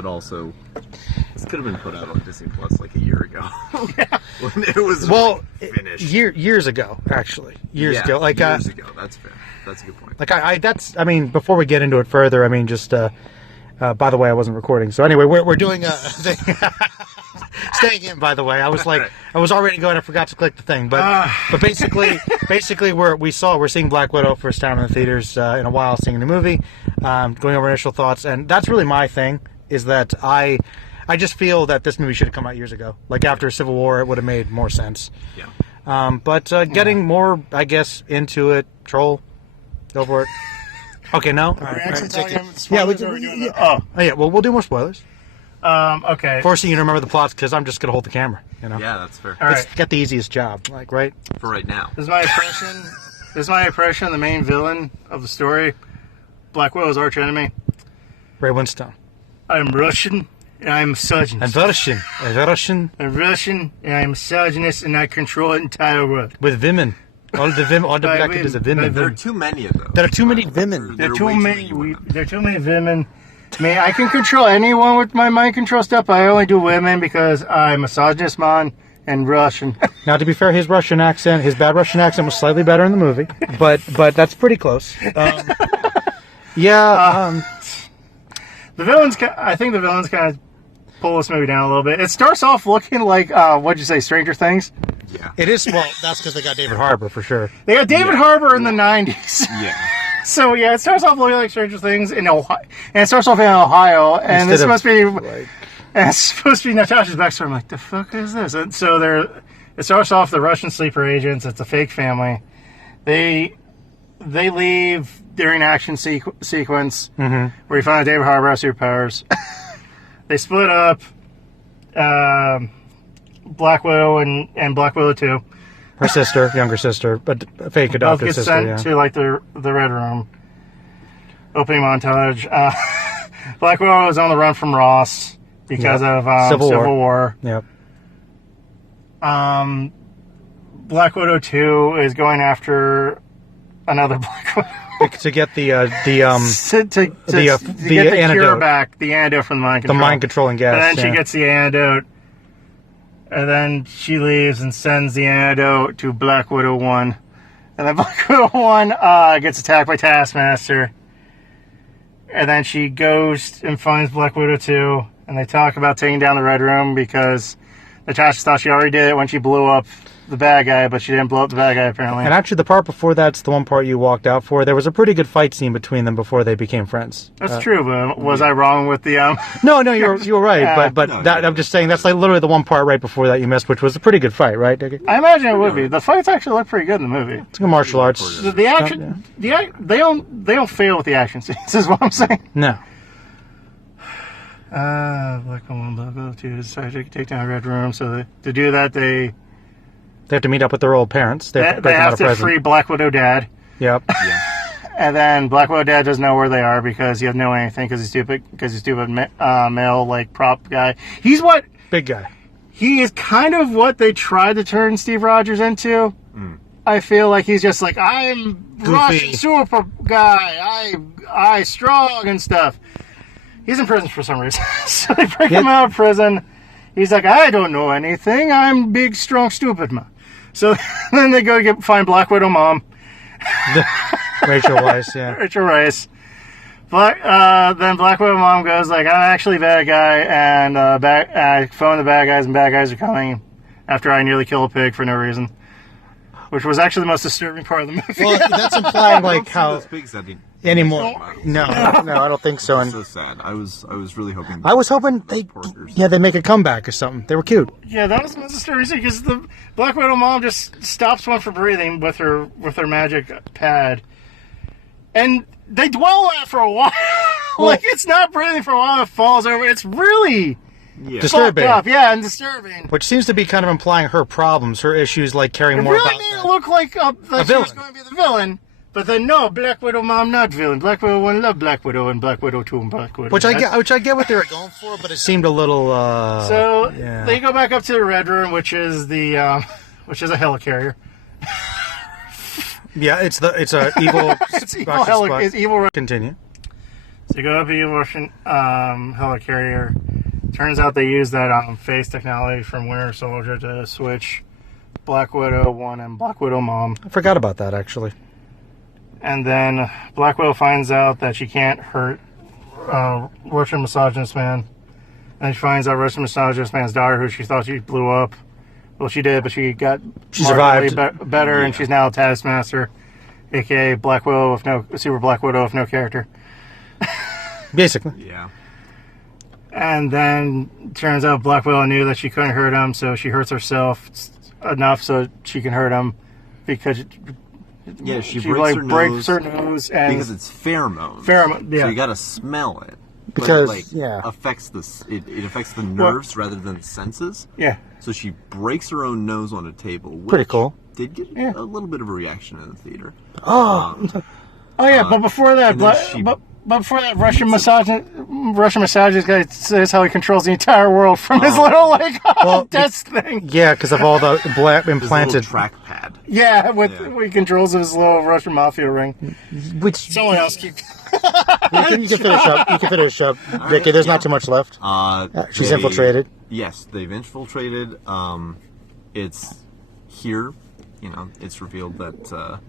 but also this could have been put out on Disney Plus like a year ago. When it was finished. Years ago, actually. Years ago. Like, years ago. That's fair. That's a good point. Like, before we get into it further, just, by the way, I wasn't recording. So anyway, we're doing a thing. Staying in, by the way. I was already going. I forgot to click the thing, but basically, we're seeing Black Widow first time in the theaters in a while, seeing the movie, going over initial thoughts, and that's really my thing. Is that I just feel that this movie should have come out years ago. Like after Civil War, it would have made more sense. Yeah. But getting more, I guess, into it. Troll, go for it. Okay, no. Are we actually talking spoilers, or are we doing that? Oh yeah. Well, we'll do more spoilers. Okay. Forcing you to remember the plots because I'm just going to hold the camera. Yeah, that's fair. All right. Get the easiest job, right? For right now. This is my impression. The main villain of the story, Black Widow's arch enemy. Ray Winstone. I'm Russian and I'm misogynist. I'm Russian. I'm Russian and I'm misogynist and I control the entire world. With women. All the black people are women. There are too many of those. There are too many women. There are too many women. Man, I can control anyone with my mind control stuff, but I only do women because I'm a misogynist man and Russian. Now, to be fair, his bad Russian accent was slightly better in the movie, but that's pretty close. I think the villains kind of pull this movie down a little bit. It starts off looking like, what'd you say, Stranger Things? Yeah. It is, well, that's because they got David Harbour, for sure. They got David Harbour in the 90s. Yeah. So, yeah, it starts off looking like Stranger Things in Ohio. And it starts off in Ohio, and it's supposed to be Natasha's backstory. I'm like, the fuck is this? And so it starts off the Russian sleeper agents. It's a fake family. They leave during action sequence where you find out David Harbour has superpowers. They split up. Black Widow and Black Widow 2. Her sister, younger sister, but a fake adopted both get sister. sent to like the Red Room. Opening montage. Black Widow is on the run from Ross because of Civil War. Yep. Black Widow 2 is going after another Black Widow to get the antidote. Cure back, the antidote from the mind control. The mind controlling gas. And then she gets the antidote. And then she leaves and sends the antidote to Black Widow 1. And then Black Widow 1 gets attacked by Taskmaster. And then she goes and finds Black Widow 2. And they talk about taking down the Red Room because Natasha thought she already did it when she blew up the bad guy, but she didn't blow up the bad guy, apparently. And actually, the part before that's the one part you walked out for. There was a pretty good fight scene between them before they became friends. That's true, but was I wrong with the... No, you were right, but I'm just saying that's like literally the one part right before that you missed, which was a pretty good fight, right, Dickey? I imagine it would be. The fights actually look pretty good in the movie. It's good martial arts. The action... They don't fail with the action scenes, is what I'm saying. No. Black Widow 1, Black Widow 2 decided to take down Red Room, so to do that, they have to meet up with their old parents. They have to free Black Widow Dad. Yep. Yeah. And then Black Widow Dad doesn't know where they are because he doesn't know anything because he's stupid. Male like prop guy. He's what big guy. He is kind of what they tried to turn Steve Rogers into. I feel like he's just like, I'm goofy Russian super guy. I strong and stuff. He's in prison for some reason. So they break him out of prison. He's like, I don't know anything. I'm big, strong, stupid man. So then they go to find Black Widow mom. Rachel Weisz, yeah. Rachel Weisz. But then Black Widow mom goes like, I'm actually a bad guy, and I phone the bad guys, and bad guys are coming after I nearly kill a pig for no reason. Which was actually the most disturbing part of the movie. Well, that's implying like how... Those pigs anymore. No, I don't think so. And so sad. I was really hoping. I was hoping they make a comeback or something. They were cute. Yeah, that was the most disturbing scene because the Black Widow mom just stops one from breathing with her magic pad, and they dwell on it for a while. Like it's not breathing for a while. It falls over. It's really disturbing. Up. Yeah, and disturbing. Which seems to be kind of implying her problems, her issues, like caring more about. It really made it look like a she villain. was going to be the villain. But then no, Black Widow mom not villain. Black Widow 1 love Black Widow and Black Widow 2 and Black Widow. Which I get what they were going for, but it seemed a little. So they go back up to the Red Room, which is a helicarrier. Yeah, it's a evil. It's evil. It's evil. Continue. So you go up to the Russian helicarrier. Turns out they use that face technology from Winter Soldier to switch Black Widow 1 and Black Widow Mom. I forgot about that, actually. And then Black Widow finds out that she can't hurt Russian misogynist man. And she finds out Russian misogynist man's daughter, who she thought she blew up. Well, she did, but she got survived. Better, and she's now a Taskmaster, aka Black Widow Super Black Widow with no character. Basically. Yeah. And then turns out Black Widow knew that she couldn't hurt him, so she hurts herself enough so she can hurt him because she breaks her nose and because it's pheromones. Yeah. So you gotta smell it. Because affects it affects the nerves rather than the senses. Yeah. So she breaks her own nose on a table. Which Pretty cool. Did get a little bit of a reaction in the theater. Oh. But before that, But before that, Russian misogynist guy says how he controls the entire world from his little desk thing. Yeah, because of all the implanted trackpad. Yeah, he controls his little Russian mafia ring. Which someone else keep. You can finish up. You can finish up, Ricky. There's not too much left. She's infiltrated. Yes, they've infiltrated. It's here. It's revealed that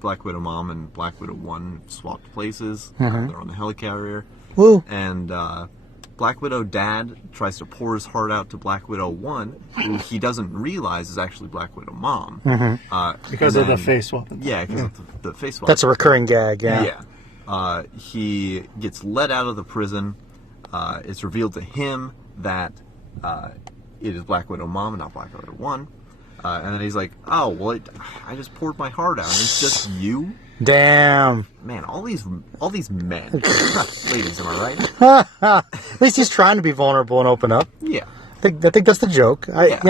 Black Widow Mom and Black Widow 1 swapped places. They're on the helicarrier. Woo. And Black Widow Dad tries to pour his heart out to Black Widow 1, who he doesn't realize is actually Black Widow Mom. Because of the face swap. Yeah, because of the face swap. That's a recurring gag, yeah. Yeah. He gets let out of the prison. It's revealed to him that it is Black Widow Mom and not Black Widow 1. And then he's like, oh, well, I just poured my heart out. And it's just you? Damn. Man, all these men. Ladies, am I right? At least he's trying to be vulnerable and open up. Yeah. I think that's the joke. I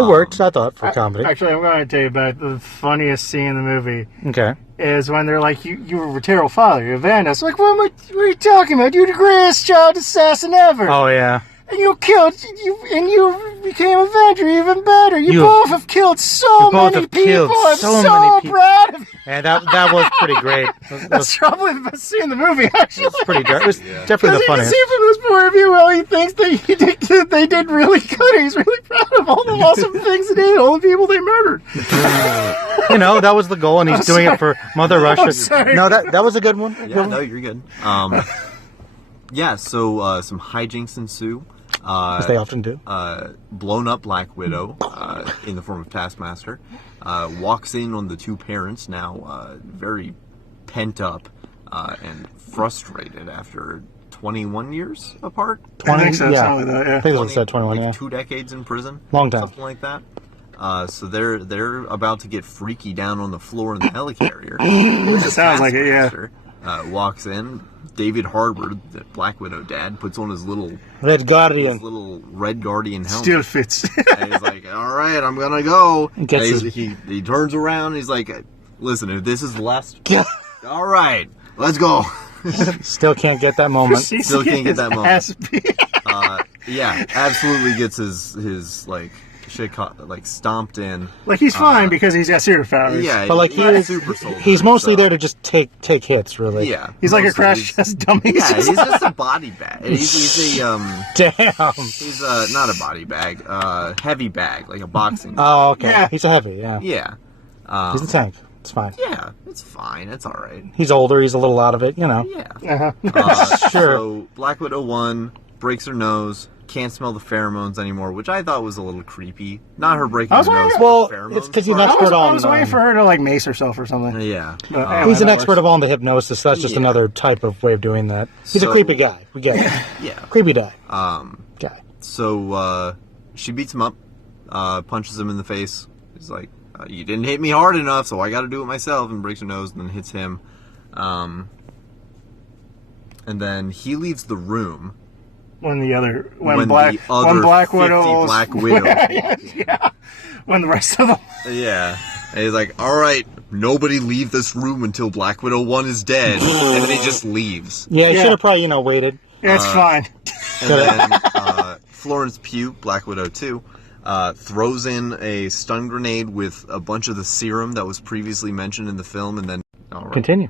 worked, I thought, for comedy. Actually, I'm going to tell you about the funniest scene in the movie. Okay. Is when they're like, you were a terrible father, you abandoned us. Like, what are you talking about? You're the greatest child assassin ever. Oh, yeah. And you you became Avenger even better. You both have killed so many people. I'm so proud of you. And that was pretty great. That's probably the best scene in the movie, actually. It's pretty good. It was definitely the funniest. You can see from his point of view how he thinks they did really good. He's really proud of all the awesome things they did, all the people they murdered. That was the goal, and he's doing it for Mother Russia. No, that was a good one. Yeah, no, you're good. So some hijinks ensue. As they often do. Blown up Black Widow in the form of Taskmaster walks in on the two parents, now very pent up and frustrated after 21 years apart. 20, I think so, yeah. something like that, yeah. I think it said 21, yeah. 2 decades in prison. Long time. Something like that. So they're about to get freaky down on the floor in the helicarrier. It sounds like it, yeah. Walks in. David Harbour, the Black Widow Dad, puts on his little Red Guardian helmet. Still fits. And he's like, all right, I'm going to go. He turns around and he's like, listen, if this is the last... all right, let's go. Still can't get that moment. Still can't get that moment. Absolutely gets his shit stomped in. Like he's fine because he's got superpowers. Yeah, but he's super soldier. He's mostly there to just take hits, really. Yeah, he's like a crash test dummy. Yeah, he's just a body bag. He's a damn. He's not a body bag, heavy bag, like a boxing bag. Oh, okay. Yeah. He's a heavy. Yeah. Yeah. He's a tank. It's fine. Yeah, it's fine. It's all right. He's older. He's a little out of it. Yeah. Sure. So Black Widow 1 breaks her nose. Can't smell the pheromones anymore, which I thought was a little creepy. Not her breaking the nose. Well, pheromones it's because he's part. an expert on. I was waiting for her to mace herself or something. Yeah, he's an expert of all the hypnosis. So that's just another type of way of doing that. He's a creepy guy. We get it. Yeah, creepy guy. Guy. So she beats him up, punches him in the face. He's like, "You didn't hit me hard enough, so I got to do it myself." And breaks her nose, and then hits him. And then he leaves the room. When Black Widow, yeah. When the rest of them, yeah, and he's like, "All right, nobody leave this room until Black Widow 1 is dead," and then he just leaves. Yeah, he should have probably waited. It's fine. And then Florence Pugh, Black Widow 2, throws in a stun grenade with a bunch of the serum that was previously mentioned in the film, and then All right. Continue.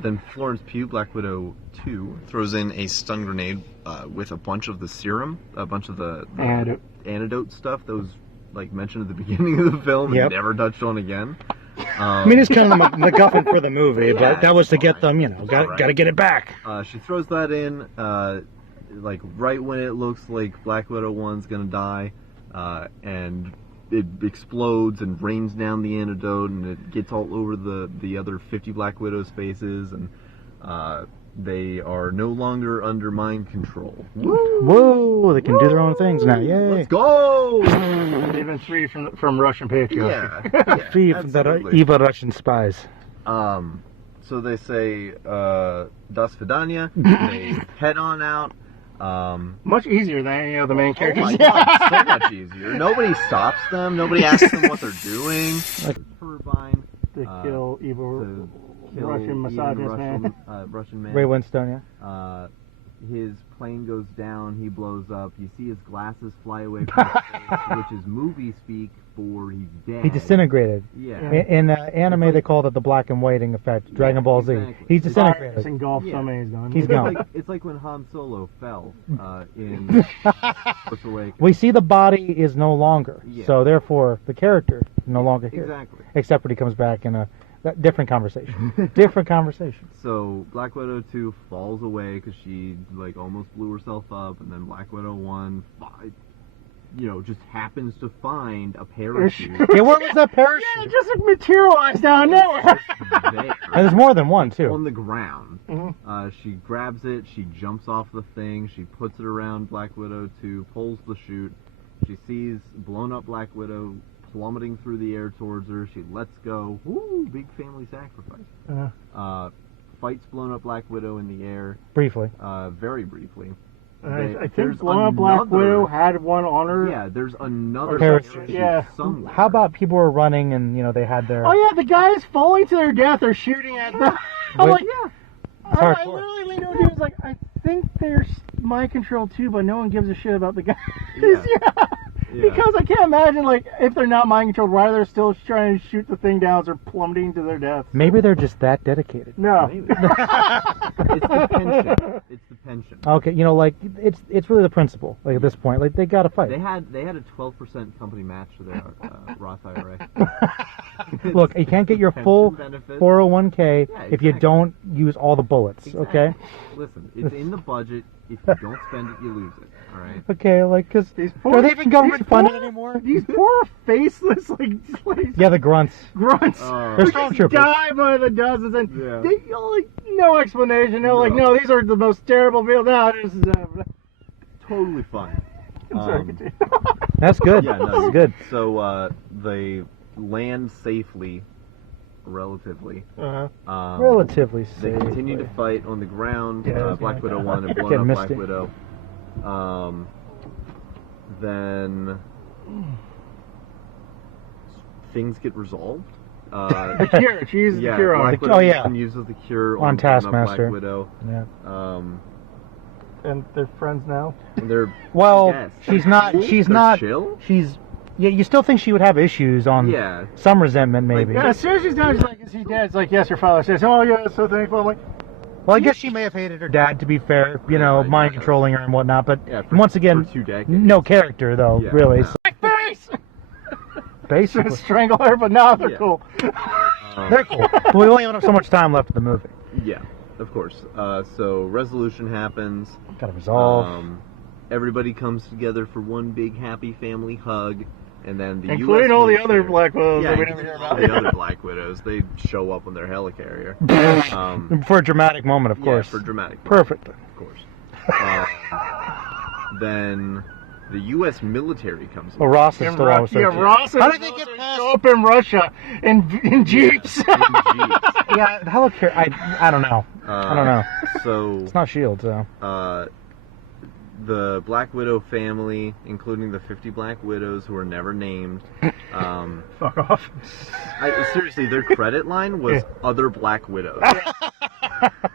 Then Florence Pugh, Black Widow 2, throws in a stun grenade with a bunch of the serum, a bunch of the antidote stuff that was like mentioned at the beginning of the film and never touched on again. I mean, it's kind of the MacGuffin for the movie, but that was to get them, got to get it back. She throws that in, like right when it looks like Black Widow 1's gonna die, and it explodes and rains down the antidote, and it gets all over the other 50 Black Widow spaces, and they are no longer under mind control. Woo! Whoa! They can do their own things now. Yay! Let's go! They've been free from Russian patriarchy. Yeah, free from the evil Russian spies. So they say, Das Vidania, they head on out. Much easier than any of the main characters. Oh my god, so much easier. Nobody stops them, nobody asks them what they're doing. Turbine. To kill evil Russian misogynist man. Russian man. Ray Winstone, yeah. His plane goes down, he blows up, you see his glasses fly away from his face, which is movie speak for he's dead. He disintegrated. Yeah. In anime, they call that the black and whiting effect. Dragon Ball Z. Exactly. He's disintegrated. It's engulfed so many, he's gone. He's gone. It's like when Han Solo fell in Force Awakens. We see the body is no longer, so therefore the character is no longer here. Exactly. Except when he comes back in a different conversation. Different conversation. So Black Widow 2 falls away because she like almost blew herself up, and then Black Widow 1, just happens to find a parachute. Yeah, where was that parachute? Yeah, it just materialized down nowhere. There. And there's more than one too. On the ground. Mm-hmm. She grabs it, she jumps off the thing, she puts it around Black Widow 2, pulls the chute. She sees blown up Black Widow plummeting through the air towards her. She lets go. Woo! Big family sacrifice. Fights blown up Black Widow in the air. Briefly. Very briefly. I think blown up Black Widow had one on her. Yeah, there's another parachute. somewhere. How about people were running and they had their... Oh yeah, the guys falling to their death are shooting at them. I'm like, I literally leaned over to him and was like, I think they're mind control too, but no one gives a shit about the guys. Yeah. Because I can't imagine, like, if they're not mind controlled, why they're still trying to shoot the thing down as they're plummeting to their death. Maybe they're just that dedicated. No. Maybe. It's the pension. It's the pension. Okay, it's really the principle. Like at this point, like they gotta fight. They had a 12% company match for their Roth IRA. Look, you can't get your full benefits. 401k if you don't use all the bullets. Exactly. Okay. Listen, it's in the budget. If you don't spend it, you lose it. All right. Okay, because are they even government funded anymore? These poor faceless, Yeah, the grunts. Grunts. They're Just stormtroopers. die by the dozens, and they no explanation. No, these are the most terrible people. No, this is totally fine. That's good. Yeah, no, That's good. So they land safely, relatively. Relatively safe. They continue to fight on the ground. Black Widow 1 and blown Getting up Black misty. Widow. Then things get resolved. the cure. She uses the cure on. Black Widow uses the cure on Taskmaster. Black Widow. Yeah. And they're friends now. And they're she's not. She's not. Chill? She's. Yeah, you still think she would have issues on some resentment, maybe. As soon as she's done, she's like, "Is he dead?" It's like, "Yes, your father says." Oh, yeah, so thankful. I'm like, well, I guess she may have hated her dad, to be fair, mind controlling her and whatnot, but once again, for 2 decades. no character, though, really. No. So, face! basically. Strangle her, but now they're cool. They're cool. But we only have so much time left in the movie. Yeah, of course. So resolution happens. Gotta resolve. Everybody comes together for one big happy family hug. And then including all the other Black Widows that we never hear about. All the other Black Widows, they show up on their helicarrier. For a dramatic moment, of course. For dramatic. Perfect. Of course. Then the U.S. military comes in. Well, Ross is still always Ross How did they get past? Show up in Russia in jeeps. Yeah, the helicarrier. I don't know. I don't know. So it's not S.H.I.E.L.D., so. The Black Widow family, including the 50 Black Widows who are never named. Fuck off. Seriously, their credit line was other Black Widows.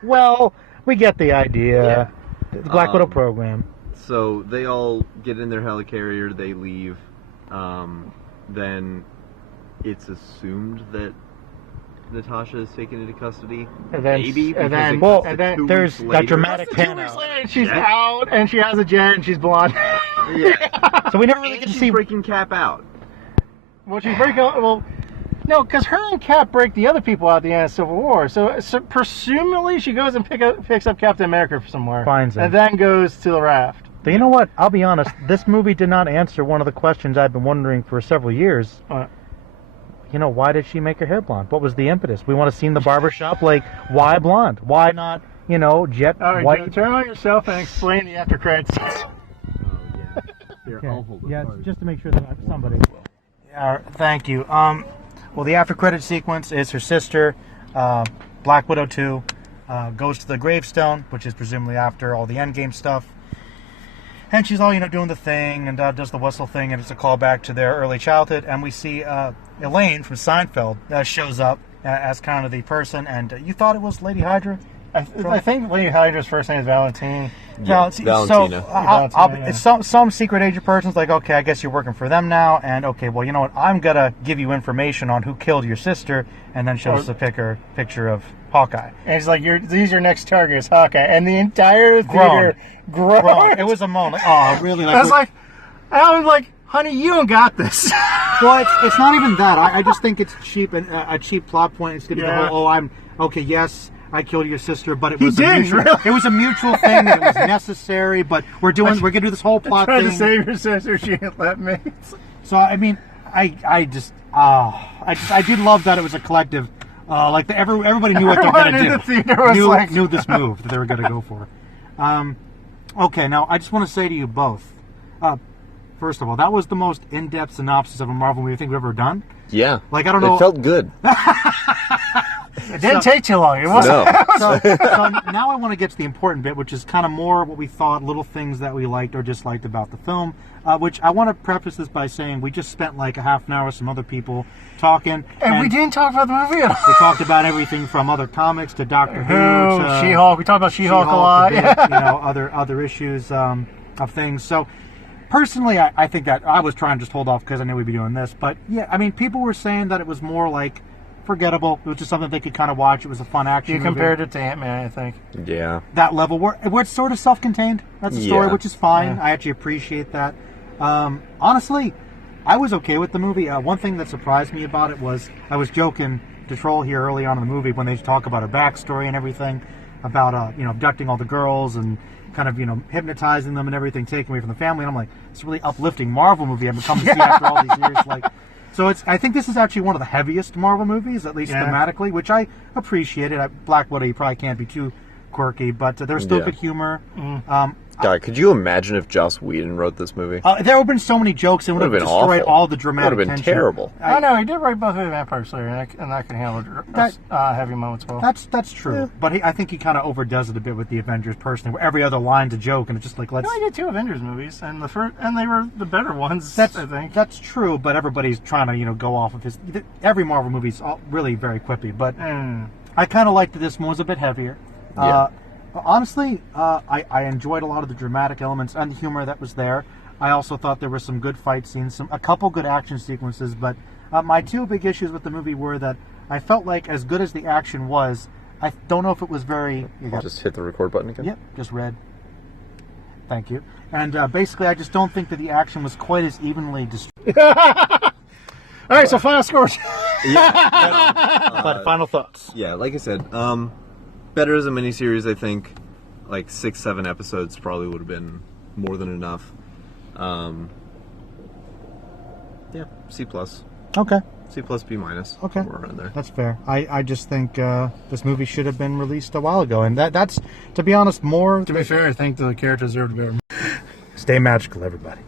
Well, we get the idea. The Black Widow program. So they all get in their helicarrier, they leave. Then it's assumed that Natasha is taken into custody. And then, Maybe because and then, it well, cuts to and then 2 there's weeks that later. dramatic 2 pan weeks out. later, she's Yeah. out, and she has a jet, and she's blonde. Yeah. So we never really And get to she's see. breaking Cap out. Well, she's breaking. Well, no, because her and Cap break the other people out at the end of Civil War. So presumably she goes and picks up Captain America from somewhere, Finds him. and then goes to the raft. But you know what? I'll be honest. This movie did not answer one of the questions I've been wondering for several years. What? You know, why did she make her hair blonde? What was the impetus? We want to see in the barbershop, like, why blonde? Why not, jet All right, white? turn on yourself and explain the after credits. Oh, yeah. Here, I'll hold it. Yeah, just to make sure that somebody. Thank you. Well, the after credit sequence is her sister, Black Widow 2, goes to the gravestone, which is presumably after all the Endgame stuff. And she's all, doing the thing and does the whistle thing, and it's a callback to their early childhood. And we see Elaine from Seinfeld shows up as kind of the person. And you thought it was Lady Hydra? I think Lady Hydra's first name is Valentine. Yeah, Valentina. Valentina, it's some secret agent person's like, okay, I guess you're working for them now, and okay, well, you know what? I'm gonna give you information on who killed your sister, and then shows us a picture of Hawkeye. And he's like, "These are your next targets, Hawkeye." And the entire theater groaned. It was a moment. Oh, really? I was like, "Honey, you don't got this." well, it's not even that. I just think it's cheap and a cheap plot point. It's gonna be the Yeah. whole, I'm okay. Yes, I killed your sister, but it He was did, a mutual. really? It was a mutual thing that it was necessary. But we're gonna do this whole plot Tried thing. to save your sister, she didn't let me. So I mean, I did love that it was a collective. Everybody knew what they were Everyone going to in do. the theater was like- knew this move that they were going to go for. Okay, now I just want to say to you both. First of all, that was the most in-depth synopsis of a Marvel movie I think we've ever done. Yeah. Like, I don't know. It felt good. It didn't take too long. It wasn't. No. So now I want to get to the important bit, which is kind of more what we thought, little things that we liked or disliked about the film. Which I want to preface this by saying we just spent like a half an hour with some other people talking, And we didn't talk about the movie at all. We talked about everything from other comics to Doctor Who, to She-Hulk. We talked about She-Hulk a lot. bit, other issues of things. So personally, I think that I was trying to just hold off because I knew we'd be doing this. But yeah, I mean, people were saying that it was more like forgettable. It was just something they could kind of watch. It was a fun action You movie. compared it to Ant-Man, I think. Yeah. That level where it's sort of self-contained. That's a story, Yeah. which is fine. Yeah. I actually appreciate that. Honestly, I was okay with the movie. One thing that surprised me about it was I was joking to Troll here early on in the movie when they talk about her backstory and everything, about abducting all the girls and kind of hypnotizing them and everything, taking away from the family. And I'm like, it's a really uplifting Marvel movie I've come to see after all these years. So I think this is actually one of the heaviest Marvel movies, at least thematically, which I appreciated. Black Widow, you probably can't be too quirky, but there's still good humor. God, could you imagine if Joss Whedon wrote this movie? There would have been so many jokes and would have Would've been destroyed awful. all the dramatic It would have been tension. terrible. I know, he did write Buffy the Vampire Slayer, and that can handle heavy moments well. That's true, but I think he kind of overdoes it a bit with the Avengers personally, where every other line's a joke, and it's just like, let's. No, he did 2 Avengers movies, and they were the better ones, That's I think. That's true, but everybody's trying to go off of his. Every Marvel movie's really very quippy, but I kind of liked that this one was a bit heavier. Yeah. Honestly, I enjoyed a lot of the dramatic elements and the humor that was there. I also thought there were some good fight scenes, a couple good action sequences, but my 2 big issues with the movie were that I felt like as good as the action was, I don't know if it was very... Just hit the record button again? Yep, just red. Thank you. And basically, I just don't think that the action was quite as evenly distributed. All right, so final scores. But final thoughts. Yeah, like I said, better as a miniseries, I think. Like 6-7 episodes probably would have been more than enough. Yeah, C+. Okay. C+, B-. Okay. Somewhere around there. That's fair. I just think this movie should have been released a while ago. And that's, to be honest, more... To be fair, I think the characters deserve to be. Stay magical, everybody.